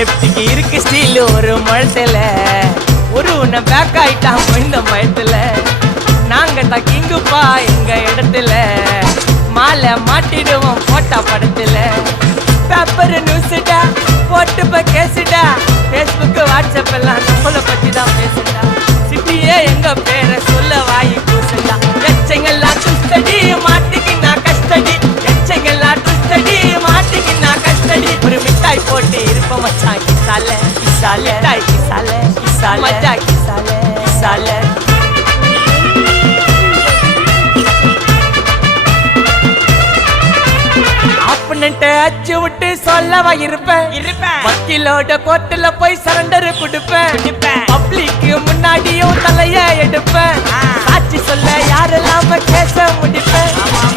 செப்டிக்கு இருக்கு ஸ்டீல் ஒரு மழத்துல ஒரு உன்னை பேக் ஆயிட்டான் இந்த மயத்துல நாங்க தான் கிங்குப்பா எங்க இடத்துல மாலை மாட்டிடுவோம் போட்டா படத்துல பேப்பர் நியூஸ்டா போட்டு கேசுடா பேஸ்புக் வாட்ஸ்அப் எல்லாம் நம்மளை பத்தி தான் பேசுடா சிட்டியே எங்க பேரை சொல்ல வாய் பூசுடா எச்சங்கெல்லாம் டுஸ்டடி மாட்டிக்கின்னா கஸ்டடி எச்சங்கெல்லாம் டுஸ்டடி மாட்டிக்கின்னா கஸ்டடி ஒரு மிட்டாய் போட்டு இருப்ப மச்சான் கிசால கிசால மிட்டாய் கிசால கிசால மச்சா கிசால கிசால அச்சு விட்டு சொல்லவா இருப்பேன் வக்கீலோட கோர்ட்டுல போய் சரண்டர் கொடுப்பேன் பப்ளிக்கு முன்னாடியும் தலைய எடுப்பேன் சாட்சி சொல்ல யாரெல்லாம் கேச முடிப்பேன்